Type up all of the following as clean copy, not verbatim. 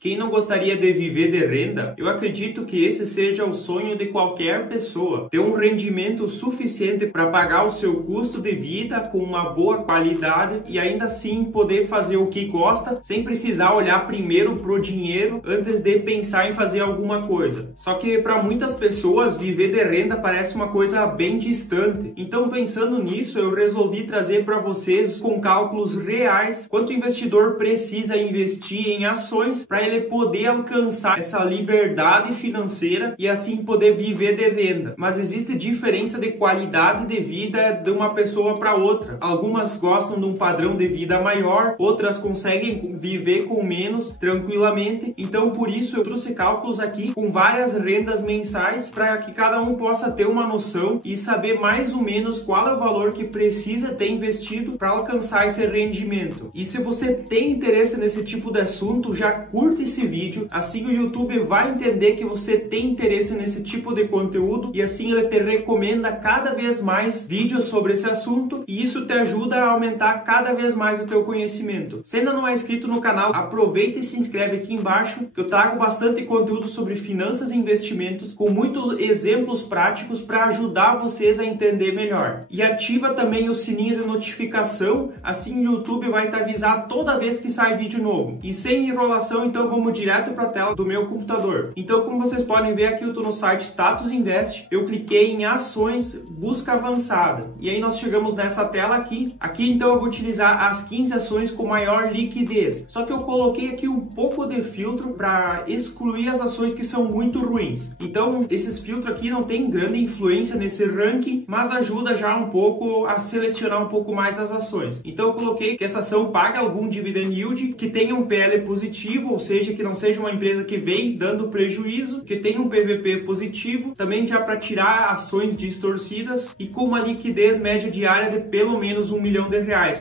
Quem não gostaria de viver de renda? Eu acredito que esse seja o sonho de qualquer pessoa. Ter um rendimento suficiente para pagar o seu custo de vida com uma boa qualidade e ainda assim poder fazer o que gosta sem precisar olhar primeiro pro dinheiro antes de pensar em fazer alguma coisa. Só que para muitas pessoas viver de renda parece uma coisa bem distante. Então, pensando nisso, eu resolvi trazer para vocês com cálculos reais quanto o investidor precisa investir em ações para ele poder alcançar essa liberdade financeira e assim poder viver de renda. Mas existe diferença de qualidade de vida de uma pessoa para outra. Algumas gostam de um padrão de vida maior, outras conseguem viver com menos tranquilamente. Então, por isso eu trouxe cálculos aqui com várias rendas mensais para que cada um possa ter uma noção e saber mais ou menos qual é o valor que precisa ter investido para alcançar esse rendimento. E se você tem interesse nesse tipo de assunto, já curte esse vídeo, assim o YouTube vai entender que você tem interesse nesse tipo de conteúdo e assim ele te recomenda cada vez mais vídeos sobre esse assunto e isso te ajuda a aumentar cada vez mais o teu conhecimento. Se ainda não é inscrito no canal, aproveita e se inscreve aqui embaixo que eu trago bastante conteúdo sobre finanças e investimentos com muitos exemplos práticos para ajudar vocês a entender melhor. E ativa também o sininho de notificação, assim o YouTube vai te avisar toda vez que sai vídeo novo. E sem enrolação, então vamos direto para a tela do meu computador. Então, como vocês podem ver aqui, eu estou no site Status Invest, eu cliquei em ações, busca avançada. E aí nós chegamos nessa tela aqui. Aqui então eu vou utilizar as 15 ações com maior liquidez. Só que eu coloquei aqui um pouco de filtro para excluir as ações que são muito ruins. Então, esses filtros aqui não tem grande influência nesse ranking, mas ajuda já um pouco a selecionar um pouco mais as ações. Então eu coloquei que essa ação paga algum dividend yield, que tenha um PL positivo, ou seja, que não seja uma empresa que vem dando prejuízo, que tenha um PVP positivo, também já para tirar ações distorcidas e com uma liquidez média diária de pelo menos R$1 milhão,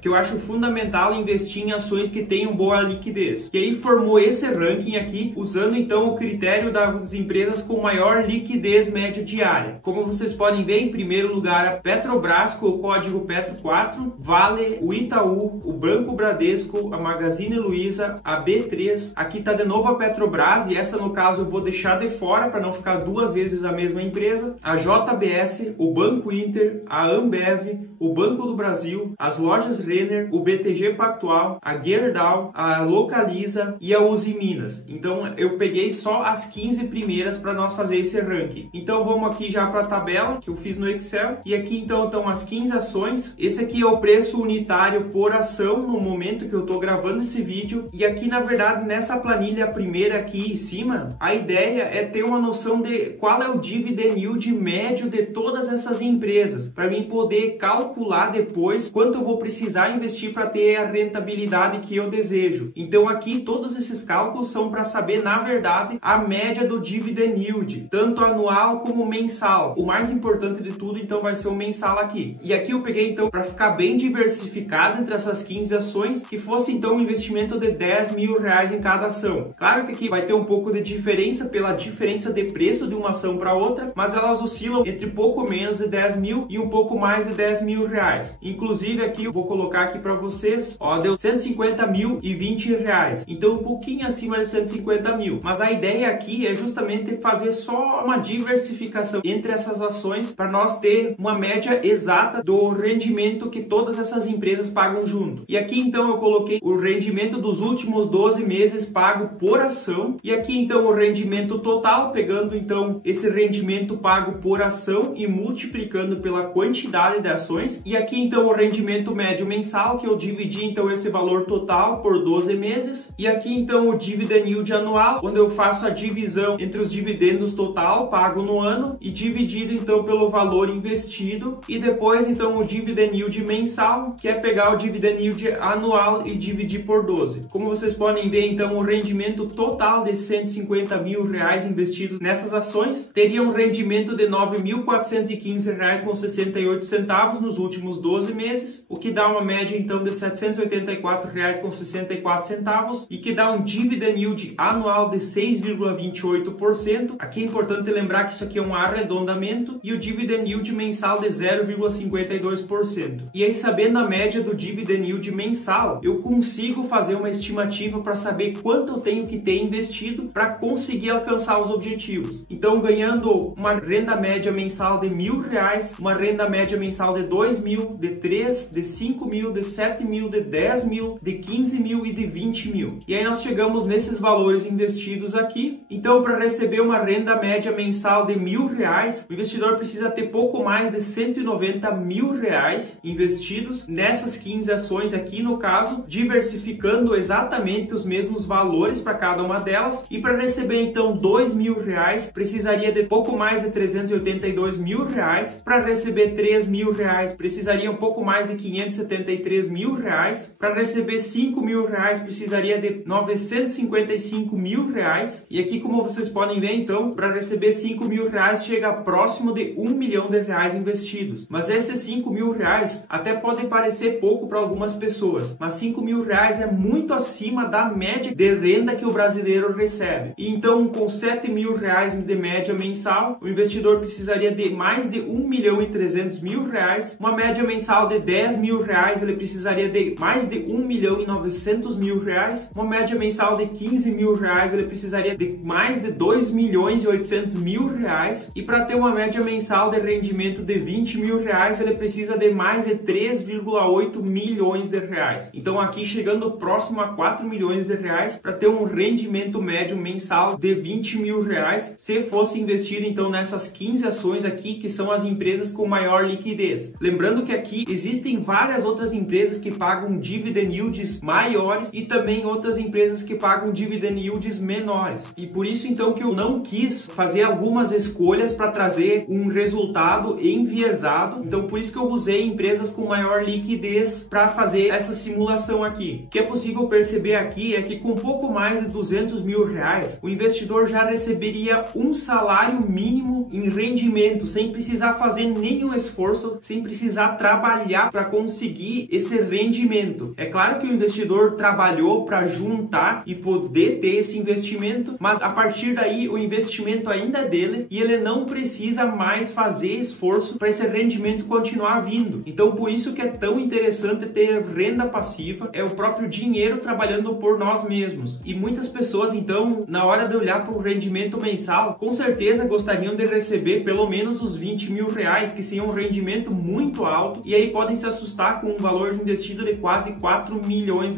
que eu acho fundamental investir em ações que tenham boa liquidez. E aí formou esse ranking aqui, usando então o critério das empresas com maior liquidez média diária. Como vocês podem ver, em primeiro lugar a Petrobras com o código Petro4, Vale, o Itaú, o Banco Bradesco, a Magazine Luiza, a B3, aqui tá de novo a Petrobras e essa no caso eu vou deixar de fora para não ficar duas vezes a mesma empresa, a JBS, o Banco Inter, a Ambev, o Banco do Brasil, as lojas Renner, o BTG Pactual, a Gerdau, a Localiza e a Uzi Minas. Então eu peguei só as 15 primeiras para nós fazer esse ranking. Então vamos aqui já para a tabela que eu fiz no Excel e aqui então estão as 15 ações. Esse aqui é o preço unitário por ação no momento que eu estou gravando esse vídeo e aqui na verdade nessa planilha primeira aqui em cima, a ideia é ter uma noção de qual é o dividend yield médio de todas essas empresas, para mim poder calcular depois quanto eu vou precisar investir para ter a rentabilidade que eu desejo. Então aqui todos esses cálculos são para saber na verdade a média do dividend yield, tanto anual como mensal. O mais importante de tudo então vai ser o mensal aqui. E aqui eu peguei então para ficar bem diversificado entre essas 15 ações, que fosse então um investimento de R$10 mil em cada ação. Claro que aqui vai ter um pouco de diferença pela diferença de preço de uma ação para outra, mas elas oscilam entre pouco menos de 10 mil e um pouco mais de 10 mil reais. Inclusive aqui eu vou colocar aqui para vocês, ó, deu 150 mil e 20 reais. Então um pouquinho acima de 150 mil. Mas a ideia aqui é justamente fazer só uma diversificação entre essas ações para nós ter uma média exata do rendimento que todas essas empresas pagam junto. E aqui então eu coloquei o rendimento dos últimos 12 meses pago por ação e aqui então o rendimento total, pegando então esse rendimento pago por ação e multiplicando pela quantidade de ações e aqui então o rendimento médio mensal, que eu dividi então esse valor total por 12 meses e aqui então o dividend yield anual, quando eu faço a divisão entre os dividendos total pago no ano e dividido então pelo valor investido e depois então o dividend yield mensal, que é pegar o dividend yield anual e dividir por 12. Como vocês podem ver então o rendimento total de R$150 mil investidos nessas ações teria um rendimento de R$9.415,68 nos últimos 12 meses, o que dá uma média então de R$784,64 e que dá um dividend yield anual de 6,28%. Aqui é importante lembrar que isso aqui é um arredondamento e o dividend yield mensal de 0,52%. E aí, sabendo a média do dividend yield mensal, eu consigo fazer uma estimativa para saber quanto quanto eu tenho que ter investido para conseguir alcançar os objetivos. Então, ganhando uma renda média mensal de R$1.000, uma renda média mensal de 2.000, de 3, de 5.000, de 7.000, de 10.000, de 15.000 e de 20.000. E aí nós chegamos nesses valores investidos aqui. Então, para receber uma renda média mensal de R$1.000, o investidor precisa ter pouco mais de R$190 mil investidos nessas 15 ações aqui, no caso, diversificando exatamente os mesmos valores para cada uma delas. E para receber então R$2.000, precisaria de pouco mais de R$382 mil. Para receber R$3.000, precisaria um pouco mais de R$573 mil. Para receber R$5.000, precisaria de R$955 mil. E aqui, como vocês podem ver, então, para receber R$5.000 chega próximo de R$1 milhão investidos. Mas esses R$5.000 até podem parecer pouco para algumas pessoas, mas R$5.000 é muito acima da média de renda que o brasileiro recebe. E então, com R$7.000 de média mensal, o investidor precisaria de mais de R$1.300.000. Uma média mensal de R$10.000, ele precisaria de mais de R$1.900.000. Uma média mensal de R$15.000, ele precisaria de mais de R$2.800.000. E para ter uma média mensal de rendimento de R$20.000, ele precisa de mais de R$3,8 milhões. Então aqui chegando próximo a R$4 milhões para ter um rendimento médio mensal de R$20.000, se fosse investido então nessas 15 ações aqui, que são as empresas com maior liquidez. Lembrando que aqui existem várias outras empresas que pagam dividend yields maiores e também outras empresas que pagam dividend yields menores. E por isso então que eu não quis fazer algumas escolhas para trazer um resultado enviesado. Então por isso que eu usei empresas com maior liquidez para fazer essa simulação aqui. O que é possível perceber aqui é que com pouco mais de R$200 mil, o investidor já receberia um salário mínimo em rendimento, sem precisar fazer nenhum esforço, sem precisar trabalhar para conseguir esse rendimento. É claro que o investidor trabalhou para juntar e poder ter esse investimento, mas a partir daí o investimento ainda é dele e ele não precisa mais fazer esforço para esse rendimento continuar vindo. Então por isso que é tão interessante ter renda passiva, é o próprio dinheiro trabalhando por nós mesmos. E muitas pessoas então, na hora de olhar para o rendimento mensal, com certeza gostariam de receber pelo menos os R$20.000, que seria um rendimento muito alto, e aí podem se assustar com um valor investido de quase R$4 milhões.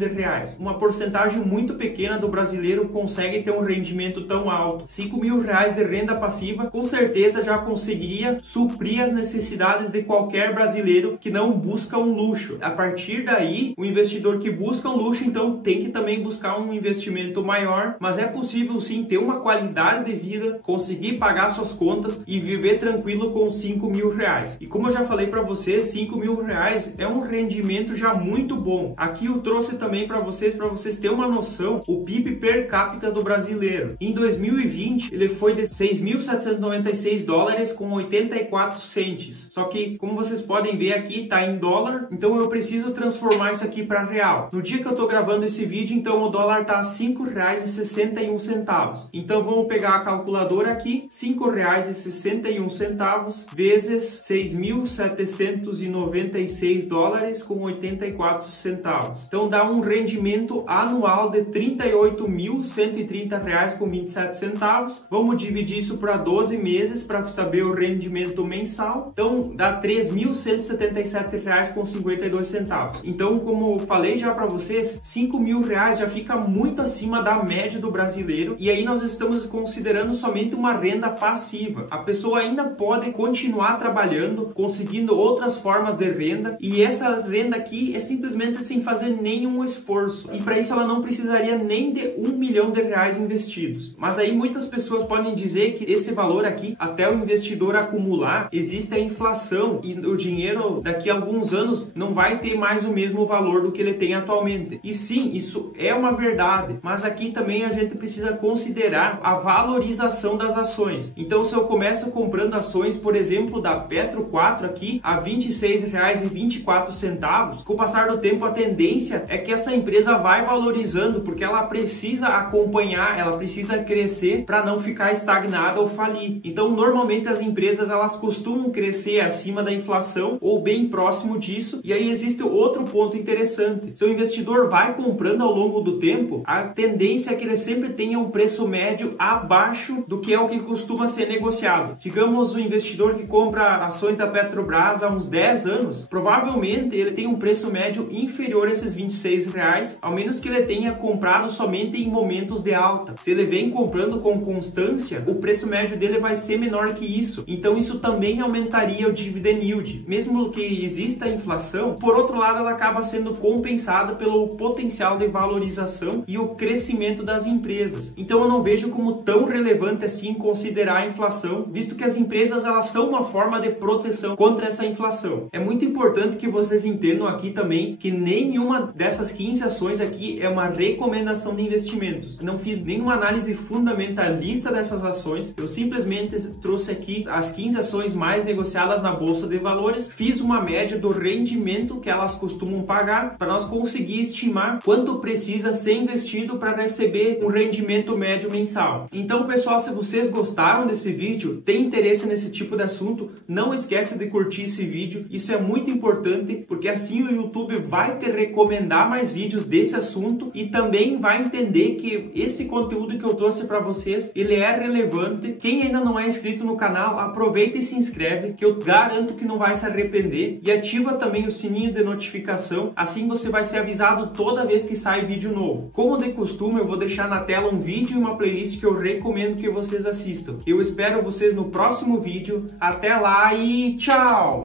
Uma porcentagem muito pequena do brasileiro consegue ter um rendimento tão alto. R$5.000 de renda passiva com certeza já conseguiria suprir as necessidades de qualquer brasileiro que não busca um luxo. A partir daí, o investidor que busca um luxo então tem que também buscar um investimento maior, mas é possível sim ter uma qualidade de vida, conseguir pagar suas contas e viver tranquilo com R$5.000. E como eu já falei para vocês, R$5.000 é um rendimento já muito bom. Aqui eu trouxe também para vocês terem uma noção, o PIB per capita do brasileiro. Em 2020, ele foi de $6.796,84. Só que, como vocês podem ver aqui, tá em dólar, então eu preciso transformar isso aqui para real. No dia que eu tô gravando esse vídeo, então o dólar tá a R$5,61. Então vamos pegar a calculadora aqui, R$5,61 vezes $6.796,84. Então dá um rendimento anual de R$38.130,27. Vamos dividir isso para 12 meses para saber o rendimento mensal. Então dá R$3.177,52. Então, como eu falei já para vocês, R$5.000 já fica muito acima da média do brasileiro, e aí nós estamos considerando somente uma renda passiva. A pessoa ainda pode continuar trabalhando, conseguindo outras formas de renda, e essa renda aqui é simplesmente sem fazer nenhum esforço, e para isso ela não precisaria nem de R$1 milhão investidos. Mas aí muitas pessoas podem dizer que esse valor aqui, até o investidor acumular, existe a inflação e o dinheiro daqui a alguns anos não vai ter mais o mesmo valor do que ele tem atualmente. E sim, isso é uma verdade, mas aqui também a gente precisa considerar a valorização das ações. Então, se eu começo comprando ações, por exemplo, da Petro 4 aqui a R$26,24, com o passar do tempo a tendência é que essa empresa vai valorizando, porque ela precisa acompanhar, ela precisa crescer para não ficar estagnada ou falir. Então, normalmente as empresas elas costumam crescer acima da inflação ou bem próximo disso. E aí existe outro ponto interessante. Se o investidor vai comprando ao longo do tempo, a a tendência é que ele sempre tenha um preço médio abaixo do que é o que costuma ser negociado. Digamos, o investidor que compra ações da Petrobras há uns 10 anos, provavelmente ele tem um preço médio inferior a esses R$26, ao menos que ele tenha comprado somente em momentos de alta. Se ele vem comprando com constância, o preço médio dele vai ser menor que isso. Então isso também aumentaria o dividend yield. Mesmo que exista a inflação, por outro lado ela acaba sendo compensada pelo potencial de valorização e o crescimento das empresas. Então eu não vejo como tão relevante assim considerar a inflação, visto que as empresas elas são uma forma de proteção contra essa inflação. É muito importante que vocês entendam aqui também que nenhuma dessas 15 ações aqui é uma recomendação de investimentos. Eu não fiz nenhuma análise fundamentalista dessas ações, eu simplesmente trouxe aqui as 15 ações mais negociadas na Bolsa de Valores, fiz uma média do rendimento que elas costumam pagar para nós conseguir estimar quanto precisa ser investido para receber um rendimento médio mensal. Então, pessoal, se vocês gostaram desse vídeo, tem interesse nesse tipo de assunto, não esquece de curtir esse vídeo, isso é muito importante, porque assim o YouTube vai te recomendar mais vídeos desse assunto e também vai entender que esse conteúdo que eu trouxe para vocês, ele é relevante. Quem ainda não é inscrito no canal, aproveita e se inscreve, que eu garanto que não vai se arrepender, e ativa também o sininho de notificação, assim você vai ser avisado toda vez que sai vídeo novo. Como de costume, eu vou deixar na tela um vídeo e uma playlist que eu recomendo que vocês assistam. Eu espero vocês no próximo vídeo. Até lá e tchau!